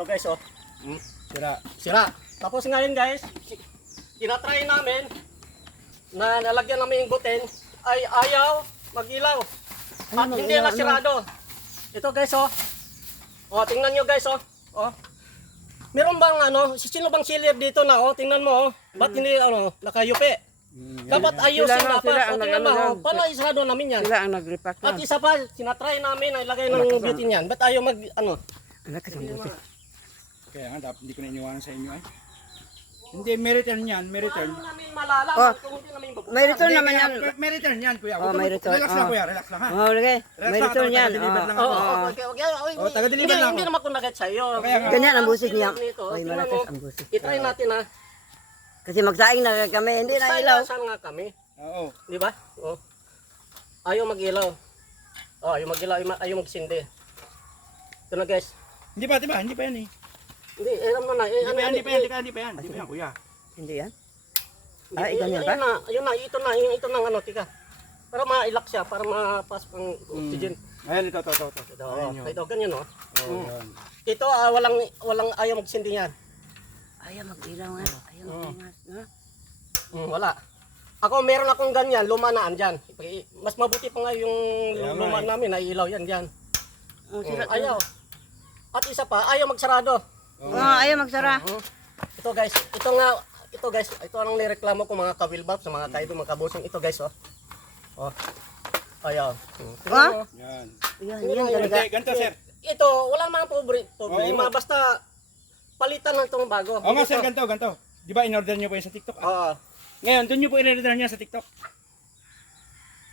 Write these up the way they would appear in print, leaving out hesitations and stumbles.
Ito guys, oh. Sira. Sira. Tapos ngayon guys, tinatry namin na nalagyan namin yung butin ay ayaw mag-ilaw. At hindi na sirado. Ito guys, oh. Oh, tingnan nyo guys, oh. Oh. Meron bang sino bang sealer dito na, oh? Tingnan mo, oh. Ba't hindi nakayupi? Dapat ayusin dapat. O tingnan mo, oh. Paano isarado namin yan? Sila ang nag-repack At na. isa pa, sinatry namin na ilagay ng butin yan. Ba't ayaw Anak ka buti. Kaya nga, dapat hindi ko na iniwanan sa inyo ay. Hindi, may return yan, may return. Paano namin malalaman kung hindi namin babukas? May return naman yan. May return yan, kuya. Oh, may return. Relax lang, kuya. Relax lang, ha? Oh, lagay. May return yan. Taga-deliver lang Oo, ako. okay. Oh, taga-deliver lang Hindi ako. naman ako nagat sa'yo. Kaya nga. Ganyan ang busis niya. Nito, Ay, tingnan malakas mo. ang busis. I-try natin ha. Kasi magsaing na kami, hindi na ilaw. Saan nga kami? Oo. Di ba? Oh. Ayaw mag-ilaw. Oh, ayaw mag-ilaw, ayaw magsindi. Ito na guys. Hindi pa yan eh. Hindi, alam mo na. Hindi pa yan, kuya. Hindi yan? Ay, ganyan ba? Ayun na, ito na, tika. Para ma-ilax siya, para ma-pass ang oxygen. Ayan, ito. Ito, ganyan oh. Oh, yan. Ito, walang ayaw magsindi yan. Ayaw mag-ilaw nga. Ayaw mag-ilaw. Wala. Ako, meron akong ganyan, luma na andyan. Mas mabuti pa nga yung luma namin, naiilaw yan dyan. Ayaw. At isa pa, ayaw magsarado. Ayaw magsara. Ito guys, ito ang nireklamo ko mga kawilbab sa mga kaido, mga kabusong. Ito guys, oh. Oh. Ayaw. Yan. Yan talaga. Ganito, sir. Ito, wala namang problema, basta palitan lang itong bago. Oo nga, sir, ganito. Di ba in-order nyo po yan sa TikTok? Oo. Ngayon, doon nyo po in-order niya sa TikTok.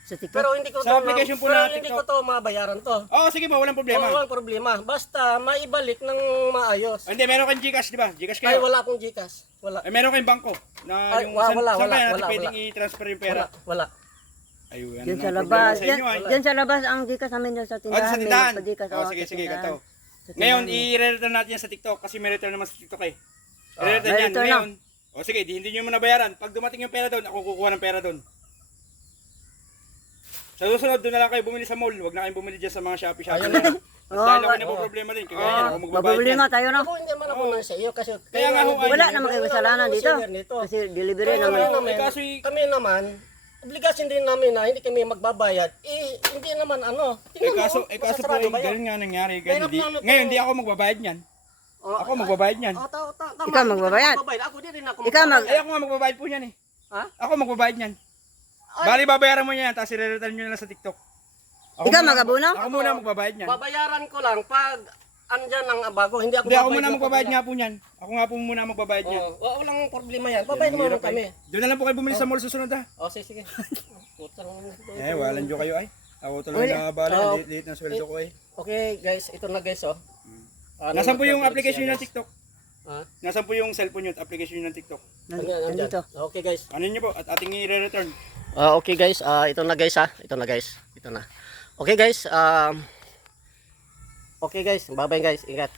Sa TikTok. Pero hindi ko Sa application po na hindi ko to mabayaran to. Oo, sige po, walang problema. Walang problema. Basta maibalik ng maayos. Hindi, meron kayong Gcash, di ba? Gcash Ay, kayo. wala akong Gcash. Wala. Ay, meron kayong bangko. Na Ay, yung, wala, saan kaya natin wala. pwedeng i-transfer yung pera? Wala. Ayun, Diyan sa ang labas. problema sa inyo, ay. Diyan sa labas ang Gcash namin doon sa tindahan. Sa tindahan. May pa-Gcash, Oh, sa sige, tindahan. ganito. Sa Ngayon, tindahan. i-return natin yan sa TikTok kasi may return naman sa TikTok eh. may I-return yan. return Ngayon, o sige, hindi nyo muna bayaran. Pag dumating yung pera doon, ako kukuha ng pera doon. Sa susunod, doon na lang kayo bumili sa mall. Huwag na kayong bumili dyan sa mga Shopee. Ayun na. Oo, Dahil ako na problema din. Kaya yan, ako magbabayad Problema yan. tayo na. Ako hindi man ako nang sa iyo kasi Kaya nga ho, ay- Wala naman kayo kasalanan dito. Nito. Kasi delivery Kaya naman. naman, kaso kami naman, obligasyon din namin na hindi kami magbabayad. Hindi naman Kaso po, ganun nga nangyari. Ngayon, hindi ako magbabayad niyan. Ako magbabayad niyan. Ikaw magbabayad? Ako din ako Ikaw magbabayad. Ay, ako nga magbabayad po niyan eh. Ha? Ako magbabayad niyan. Bali, babayaran mo niyan, tapos i-return nyo na lang sa TikTok. Ikaw magabuno? Ako muna magbabayad niyan. Babayaran ko lang pag andyan ang bago. Hindi ako Hindi, ako magbabayad muna ng magbabayad pabila. nga po niyan. Ako nga po muna magbabayad niyan. Walang problema yan. Babayad mo naman kami. Doon na lang po kayo bumili sa mall susunod ha. Sige. Putang. Walan nyo kayo ay. Ako tuloy na bala, liit na sweldo ko eh. Okay guys, ito na guys oh. Nasaan po yung application ng TikTok? Ha? Nasaan po yung cellphone nyo at application ng TikTok? Nandito. Okay guys. Ano nyo po at ating i-return? Okay guys, ito na guys ha. Ito na. Okay guys, okay guys, bye-bye guys. Ingat.